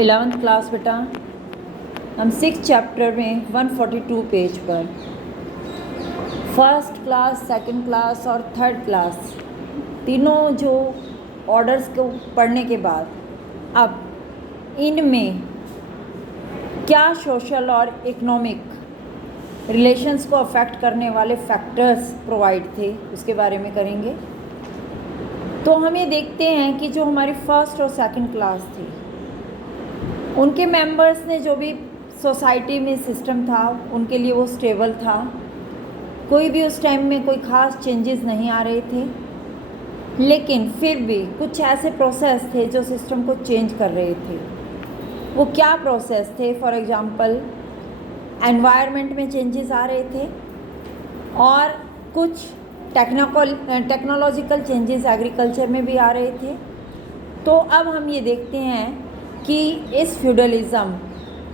11th class बेटा, हम 6 chapter में 142 पेज पर फर्स्ट क्लास, सेकंड क्लास और थर्ड क्लास तीनों जो ऑर्डर्स को पढ़ने के बाद अब इनमें क्या सोशल और इकोनॉमिक रिलेशंस को अफेक्ट करने वाले फैक्टर्स प्रोवाइड थे उसके बारे में करेंगे। तो हम ये देखते हैं कि जो हमारी फर्स्ट और सेकंड क्लास थी उनके मेंबर्स ने जो भी सोसाइटी में सिस्टम था उनके लिए वो स्टेबल था, कोई भी उस टाइम में कोई ख़ास चेंजेस नहीं आ रहे थे। लेकिन फिर भी कुछ ऐसे प्रोसेस थे जो सिस्टम को चेंज कर रहे थे। वो क्या प्रोसेस थे? फॉर एग्ज़ाम्पल एनवायरनमेंट में चेंजेस आ रहे थे और कुछ टेक्नोलॉजिकल चेंजेस एग्रीकल्चर में भी आ रहे थे। तो अब हम ये देखते हैं कि इस फ्यूडलिज़म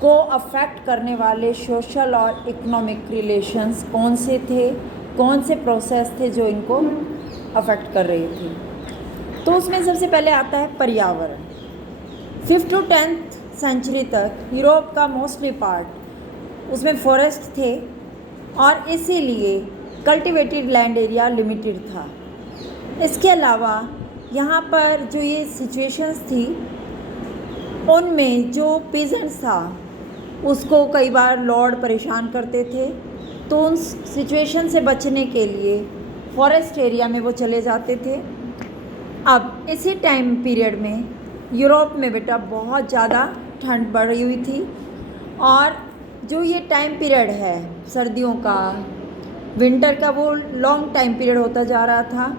को अफेक्ट करने वाले सोशल और इकोनॉमिक रिलेशंस कौन से थे, कौन से प्रोसेस थे जो इनको अफेक्ट कर रहे थे। तो उसमें सबसे पहले आता है पर्यावरण। 5th to 10th सेंचुरी तक यूरोप का मोस्टली पार्ट उसमें फॉरेस्ट थे और इसीलिए कल्टिवेटेड लैंड एरिया लिमिटेड था। इसके अलावा यहाँ पर जो ये सिचुएशंस थी उनमें जो पीजेंट्स था उसको कई बार लॉर्ड परेशान करते थे, तो उन सिचुएशन से बचने के लिए फॉरेस्ट एरिया में वो चले जाते थे। अब इसी टाइम पीरियड में यूरोप में बेटा बहुत ज़्यादा ठंड बढ़ रही हुई थी और जो ये टाइम पीरियड है सर्दियों का, विंटर का, वो लॉन्ग टाइम पीरियड होता जा रहा था।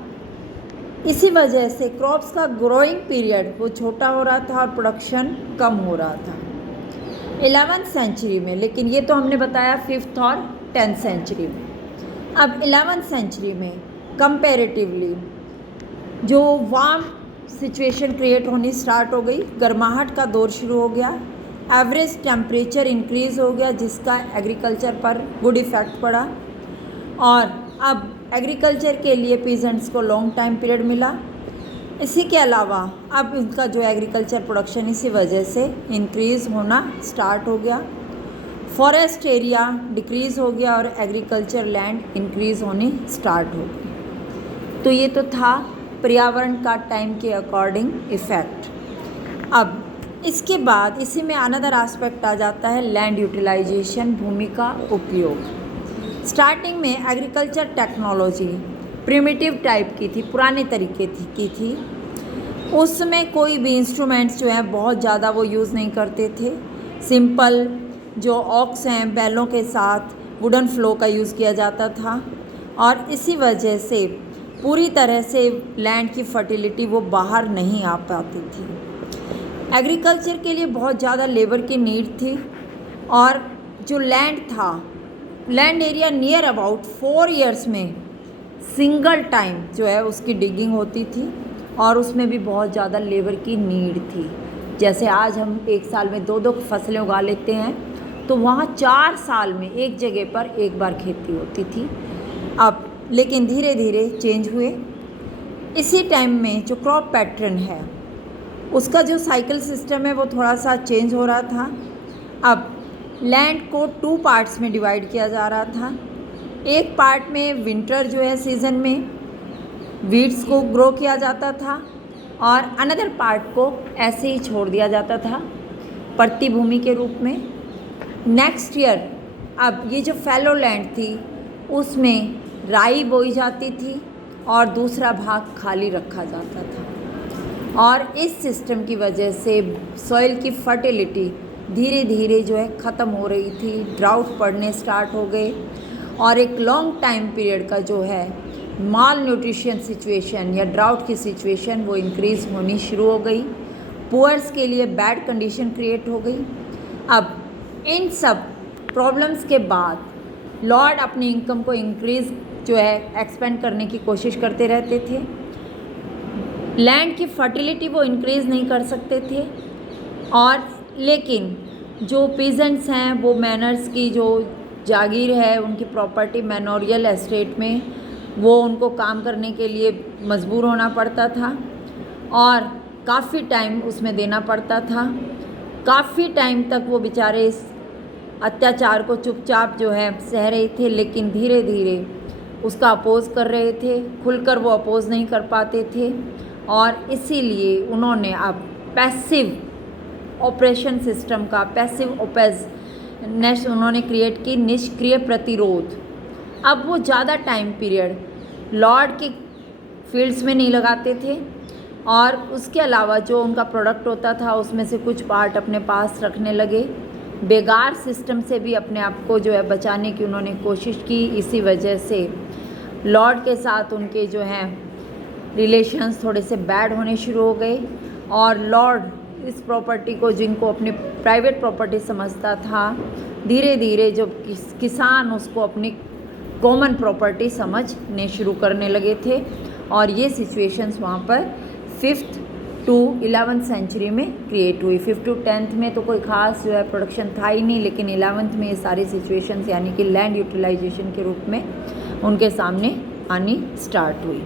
इसी वजह से क्रॉप्स का ग्रोइंग पीरियड वो छोटा हो रहा था और प्रोडक्शन कम हो रहा था 11th सेंचुरी में। लेकिन ये तो हमने बताया 5th और 10th सेंचुरी में। अब 11th सेंचुरी में कंपैरेटिवली जो वार्म सिचुएशन क्रिएट होनी स्टार्ट हो गई, गर्माहट का दौर शुरू हो गया, एवरेज टेम्परेचर इंक्रीज़ हो गया जिसका एग्रीकल्चर पर गुड इफ़ेक्ट पड़ा और अब एग्रीकल्चर के लिए पीजेंट्स को लॉन्ग टाइम पीरियड मिला। इसी के अलावा अब उनका जो एग्रीकल्चर प्रोडक्शन इसी वजह से इंक्रीज़ होना स्टार्ट हो गया, फॉरेस्ट एरिया डिक्रीज़ हो गया और एग्रीकल्चर लैंड इंक्रीज़ होनी स्टार्ट हो गई। तो ये तो था पर्यावरण का टाइम के अकॉर्डिंग इफ़ेक्ट। अब इसके बाद इसी में अनदर एस्पेक्ट आ जाता है लैंड यूटिलाइजेशन, भूमि का उपयोग। स्टार्टिंग में एग्रीकल्चर टेक्नोलॉजी प्रिमिटिव टाइप की थी, पुराने तरीके की थी। उसमें कोई भी इंस्ट्रूमेंट्स जो हैं बहुत ज़्यादा वो यूज़ नहीं करते थे। सिंपल जो ऑक्स हैं बैलों के साथ वुडन फ्लो का यूज़ किया जाता था और इसी वजह से पूरी तरह से लैंड की फर्टिलिटी वो बाहर नहीं आ पाती थी। एग्रीकल्चर के लिए बहुत ज़्यादा लेबर की नीड थी और जो लैंड था, land area near about 4 years में सिंगल टाइम जो है उसकी डिगिंग होती थी और उसमें भी बहुत ज़्यादा लेबर की नीड थी। जैसे आज हम एक साल में 2-2 फसलें उगा लेते हैं, तो वहाँ 4 साल में एक जगह पर एक बार खेती होती थी। अब लेकिन धीरे धीरे चेंज हुए। इसी टाइम में जो क्रॉप पैटर्न है उसका जो साइकिल सिस्टम है वो थोड़ा सा चेंज हो रहा था। अब लैंड को 2 पार्ट्स में डिवाइड किया जा रहा था। एक पार्ट में विंटर जो है सीज़न में वीड्स को ग्रो किया जाता था और अनदर पार्ट को ऐसे ही छोड़ दिया जाता था परती भूमि के रूप में। नेक्स्ट ईयर अब ये जो फैलो लैंड थी उसमें राई बोई जाती थी और दूसरा भाग खाली रखा जाता था और इस सिस्टम की वजह से सॉइल की फर्टिलिटी धीरे धीरे जो है ख़त्म हो रही थी, ड्राउट पड़ने स्टार्ट हो गए और एक लॉन्ग टाइम पीरियड का जो है माल न्यूट्रिशन सिचुएशन या ड्राउट की सिचुएशन वो इंक्रीज़ होनी शुरू हो गई। पुअर्स के लिए बैड कंडीशन क्रिएट हो गई। अब इन सब प्रॉब्लम्स के बाद लॉर्ड अपनी इनकम को इंक्रीज़ जो है एक्सपेंड करने की कोशिश करते रहते थे। लैंड की फर्टिलिटी वो इंक्रीज़ नहीं कर सकते थे और लेकिन जो पीजेंट्स हैं वो मैनर्स की जो जागीर है उनकी प्रॉपर्टी मैनोरियल एस्टेट में वो उनको काम करने के लिए मजबूर होना पड़ता था और काफ़ी टाइम उसमें देना पड़ता था। काफ़ी टाइम तक वो बेचारे इस अत्याचार को चुपचाप जो है सह रहे थे, लेकिन धीरे धीरे उसका अपोज़ कर रहे थे। खुलकर वो अपोज़ नहीं कर पाते थे और इसीलिए उन्होंने अब पैसिव ऑपरेशन सिस्टम का पैसिव ओपेजनेस उन्होंने क्रिएट की, निष्क्रिय प्रतिरोध। अब वो ज़्यादा टाइम पीरियड लॉर्ड के फील्ड्स में नहीं लगाते थे और उसके अलावा जो उनका प्रोडक्ट होता था उसमें से कुछ पार्ट अपने पास रखने लगे। बेगार सिस्टम से भी अपने आप को जो है बचाने की उन्होंने कोशिश की। इसी वजह से लॉर्ड के साथ उनके जो हैं रिलेशंस थोड़े से बैड होने शुरू हो गए और लॉर्ड इस प्रॉपर्टी को, जिनको अपनी प्राइवेट प्रॉपर्टी समझता था, धीरे धीरे जो किसान उसको अपनी कॉमन प्रॉपर्टी समझने शुरू करने लगे थे और ये सिचुएशंस वहाँ पर 5th to 11th सेंचुरी में क्रिएट हुई। 5th to 10th में तो कोई ख़ास जो है प्रोडक्शन था ही नहीं, लेकिन 11th में ये सारी सिचुएशंस यानी कि लैंड यूटिलाइजेशन के रूप में उनके सामने आनी स्टार्ट हुई।